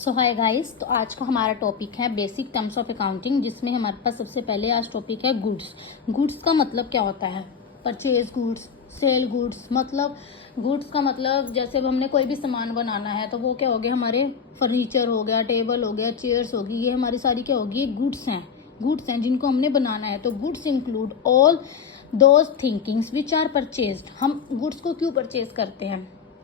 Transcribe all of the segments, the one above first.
सो hi guys, तो आज का हमारा टॉपिक है बेसिक टर्म्स ऑफ अकाउंटिंग, जिसमें हमारे पास सबसे पहले आज टॉपिक है गुड्स। गुड्स का मतलब क्या होता है? Purchase goods, sell goods. मतलब गुड्स का मतलब जैसे अब हमने कोई भी सामान बनाना है तो वो क्या हो गया, हमारे फर्नीचर हो गया, टेबल हो गया, चेयर्स होगी, ये हमारी सारी क्या होगी, गुड्स हैं। गुड्स हैं जिनको हमने बनाना है। तो goods include all those thinkings which are purchased. हम गुड्स को क्यों परचेज करते हैं?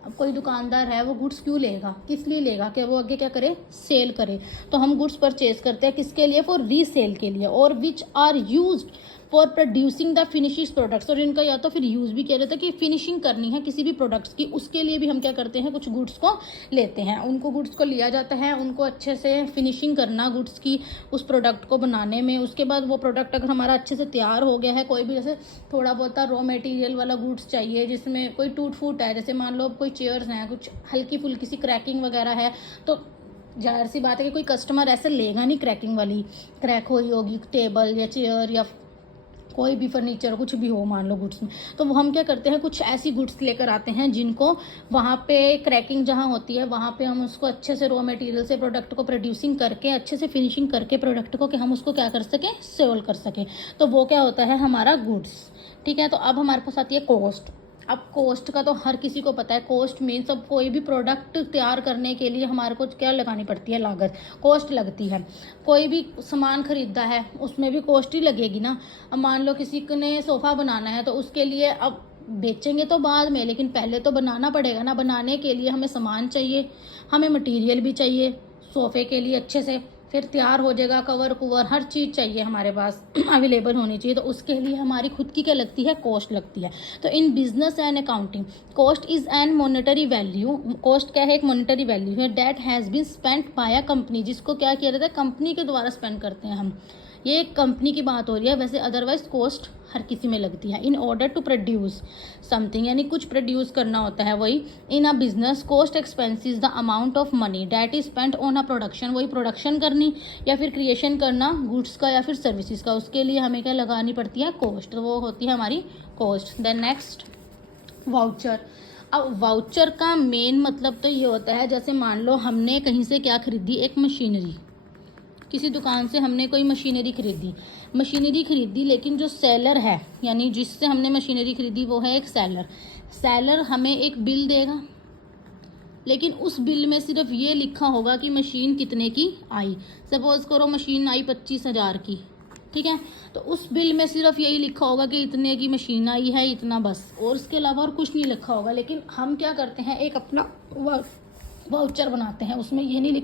अब कोई दुकानदार है, वो गुड्स क्यों लेगा, किस लिए लेगा? क्या वो आगे क्या करे, सेल करे। तो हम गुड्स परचेज करते हैं किसके लिए? फॉर रीसेल के लिए। और which are used for producing the finishing products. और इनका या तो फिर यूज भी किया जाता है कि फिनिशिंग करनी है किसी भी प्रोडक्ट्स की, उसके लिए भी हम क्या करते हैं, कुछ गुड्स को लेते हैं। उनको गुड्स को लिया जाता है, उनको अच्छे से फिनिशिंग करना गुड्स की उस प्रोडक्ट को बनाने में। उसके बाद वो प्रोडक्ट अगर हमारा अच्छे से तैयार हो गया है, कोई भी जैसे थोड़ा बहुत रॉ मटेरियल वाला गुड्स चाहिए जिसमें कोई टूट फूट है, जैसे मान लो कोई चेयर्स हैं, कुछ हल्की फुल्की सी क्रैकिंग वगैरह है, तो जाहिर सी बात है कि कोई कस्टमर ऐसे लेगा नहीं क्रैकिंग वाली, क्रैक हुई होगी टेबल या चेयर या कोई भी फर्नीचर कुछ भी हो मान लो गुड्स में। तो वो हम क्या करते हैं, कुछ ऐसी गुड्स लेकर आते हैं जिनको वहाँ पे क्रैकिंग जहाँ होती है वहाँ पे हम उसको अच्छे से रॉ मटेरियल से प्रोडक्ट को प्रोड्यूसिंग करके अच्छे से फिनिशिंग करके प्रोडक्ट को कि हम उसको क्या कर सकें, सेल कर सकें। तो वो क्या होता है, हमारा गुड्स। ठीक है, तो अब हमारे पास आती है कॉस्ट। अब कॉस्ट का तो हर किसी को पता है। कॉस्ट मीन्स अब कोई भी प्रोडक्ट तैयार करने के लिए हमारे को क्या लगानी पड़ती है, लागत, कॉस्ट लगती है। कोई भी सामान खरीदा है उसमें भी कॉस्ट ही लगेगी ना। अब मान लो किसी ने सोफ़ा बनाना है तो उसके लिए अब बेचेंगे तो बाद में, लेकिन पहले तो बनाना पड़ेगा ना। बनाने के लिए हमें सामान चाहिए, हमें मटेरियल भी चाहिए सोफ़े के लिए अच्छे से, फिर तैयार हो जाएगा, कवर कुवर हर चीज़ चाहिए हमारे पास अवेलेबल होनी चाहिए। तो उसके लिए हमारी खुद की क्या लगती है, कॉस्ट लगती है। तो in business and accounting cost is an monetary value. Cost क्या है, एक मॉनेटरी वैल्यू है that has been spent by a company, जिसको क्या किया जाता है, कंपनी के द्वारा स्पेंड करते हैं हम। ये एक कंपनी की बात हो रही है, वैसे अदरवाइज कॉस्ट हर किसी में लगती है। In order to produce something, यानी कुछ प्रोड्यूस करना होता है, वही in a business cost expenses the amount of money that is spent on a production. वही प्रोडक्शन करनी या फिर क्रिएशन करना गुड्स का या फिर सर्विसेज का, उसके लिए हमें क्या लगानी पड़ती है, कॉस्ट। तो वो होती है हमारी कॉस्ट। Then next voucher. अब वाउचर का मेन मतलब तो ये होता है, जैसे मान लो हमने कहीं से क्या खरीदी, एक मशीनरी, किसी दुकान से हमने कोई मशीनरी खरीदी, लेकिन जो सेलर है यानी जिससे हमने मशीनरी खरीदी वो है एक सेलर हमें एक बिल देगा, लेकिन उस बिल में सिर्फ ये लिखा होगा कि मशीन कितने की आई। सपोज करो मशीन आई 25,000 की, ठीक है, तो उस बिल में सिर्फ यही लिखा होगा कि इतने की मशीन आई है, इतना बस, और उसके अलावा और कुछ नहीं लिखा होगा। लेकिन हम क्या करते हैं, एक अपना वाउचर बनाते हैं, उसमें ये नहीं